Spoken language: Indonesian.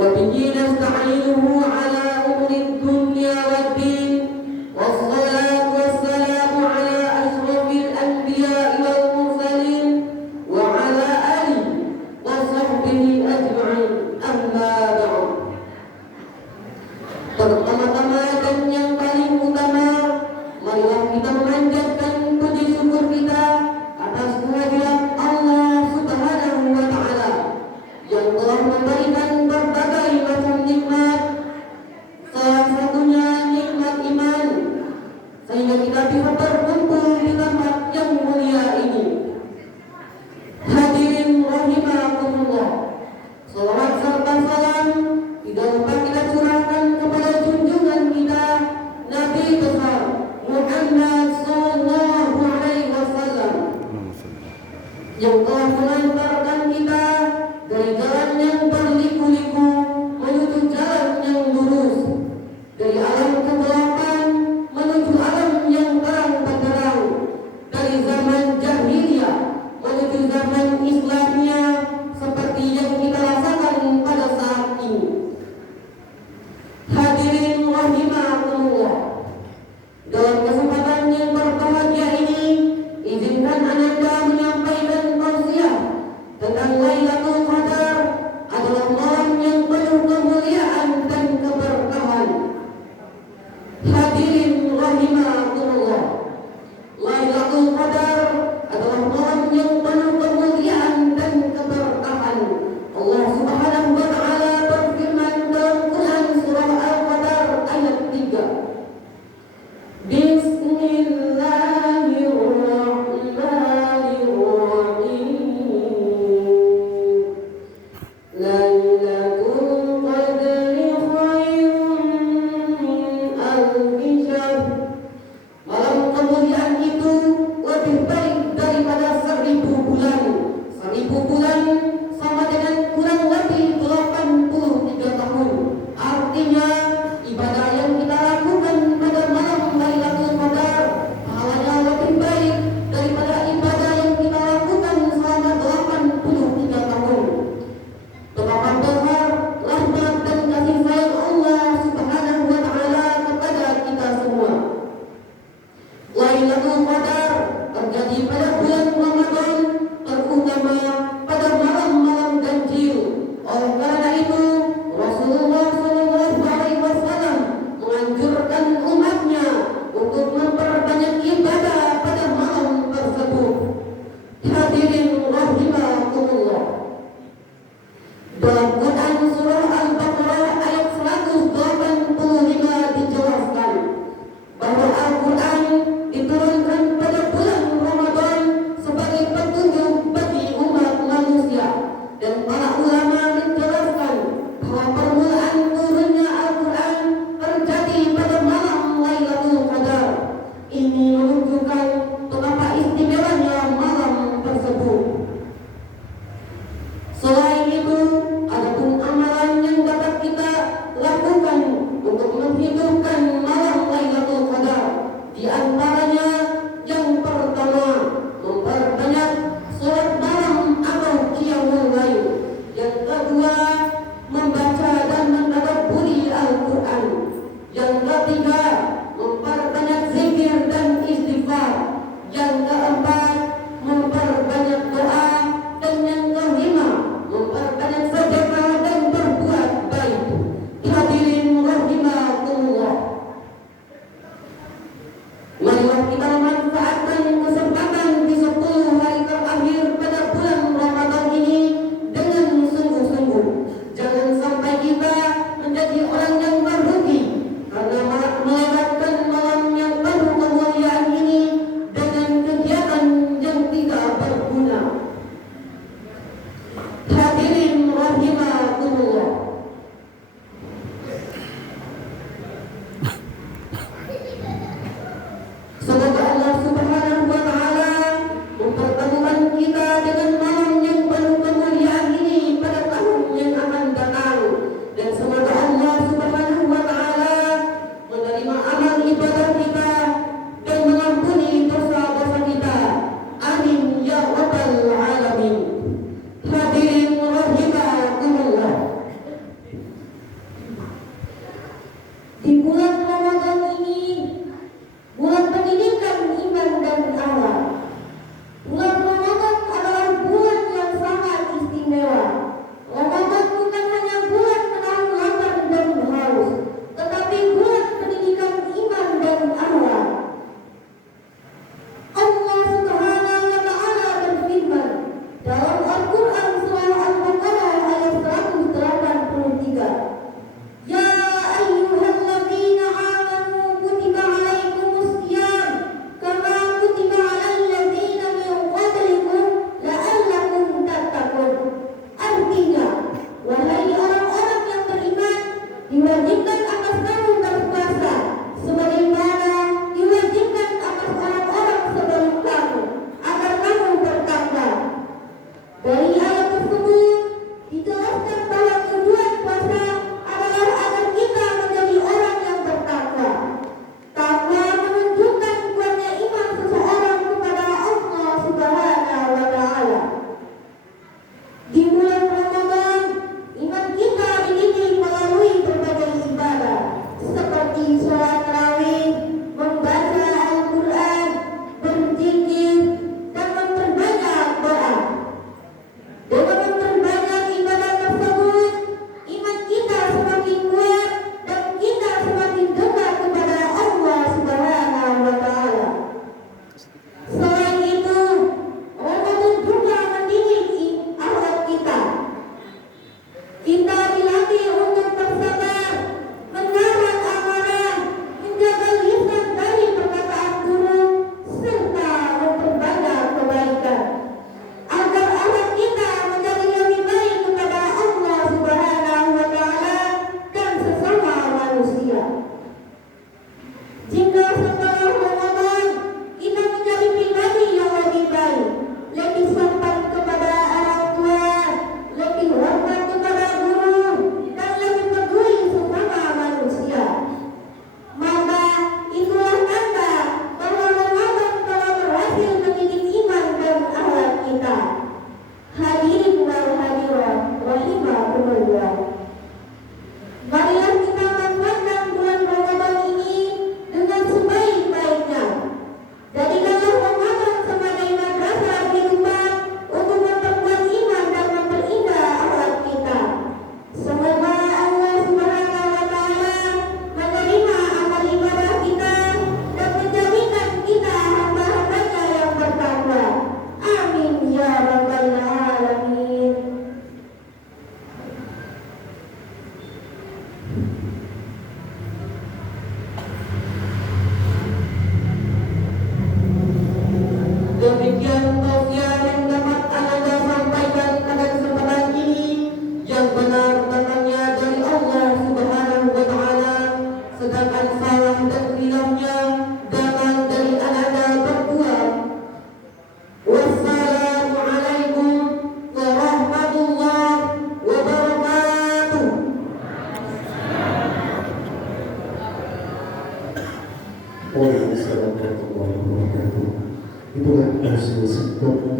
وبه نستعينه على أمور الدنيا والدين والصلاة والسلام على أشرف الأنبياء والمرسلين وعلى آله وصحبه أجمعين أما بعد. Pertama-tama dan yang paling utama, marilah kita memanjatkan puji syukur kita atas kehadiran Allah Subhanahu wa Ta'ala yang telah memberikan berbagai macam nikmat Di bulan Ramadan ini, bulan pendidikan iman dan akhlak. Bulan Ramadan adalah bulan yang sangat istimewa. Ramadan bukan hanya bulan menahan lapar dan haus, tetapi bulan pendidikan iman dan akhlak. Allah Subhanahu wa Ta'ala berfirman dalam Al-Quran surah Al-Baqarah ayat 183. Ya ayyuhalladzina amanu kutiba alaikumus syiyam kama kutiba alal ladzina min qablikum la'allakum tattaqun. Artinya, wahai orang-orang yang beriman, diwajibkan atas kamu berpuasa sebagaimana diwajibkan atas orang-orang sebelum kamu agar kamu bertakwa. Dari ayat tersebut dijelaskan bahwa tujuan puasa adalah agar kita menjadi orang yang bertakwa. Takwa menunjukkan kuatnya iman seseorang kepada Allah Subhanahu wa Ta'ala. Di bulan Ramadan, iman kita dididik melalui berbagai ibadah seperti sholat tarawih, membaca Al-Quran, berzikir, dan memperbanyak doa. Dengan memperbanyak ibadah tersebut, iman kita semakin kuat dan kita semakin dekat kepada Allah Subhanahu wa Ta'ala. Selain itu, Ramadan juga mendidik akhlak kita. Kita dilatih untuk bersabar, menahan amarah, menjaga lisan dari perkataan buruk, serta memperbanyak kebaikan, agar akhlak kita menjadi lebih baik kepada Allah Subhanahu wa Ta'ala dan sesama manusia. Jika setelah Ramadan kita menjadi pribadi yang lebih baik, lebih sopan kepada orang tua, lebih hormat kepada guru, dan lebih peduli sesama manusia, maka itulah tanda bahwa Ramadan telah berhasil mendidik iman dan akhlak kita. Hadirin wal hadirat rahimakumullah. Marilah kita manfaatkan bulan Ramadan ini dengan sebaik-baiknya. Jadikanlah Ramadan sebagai madrasah kehidupan untuk memperkuat iman dan memperindah akhlak kita. Semoga Allah Subhanahu wa Ta'ala menerima amal ibadah kita dan menjadikan kita hamba-hambanya yang bertakwa. Amin ya rabbal alamin. Demikian tausiah yang dapat Anda sampaikan pada kesempatan ini, yang benar datangnya dari Allah Subhanahu wa Ta'ala, sedangkan salah dan khilafnya datang dari Anda berdua. Wassalamualaikum warahmatullahi wabarakatuh. Waalaikumsalam warahmatullahi wabarakatuh. Itulah hasil sikap yang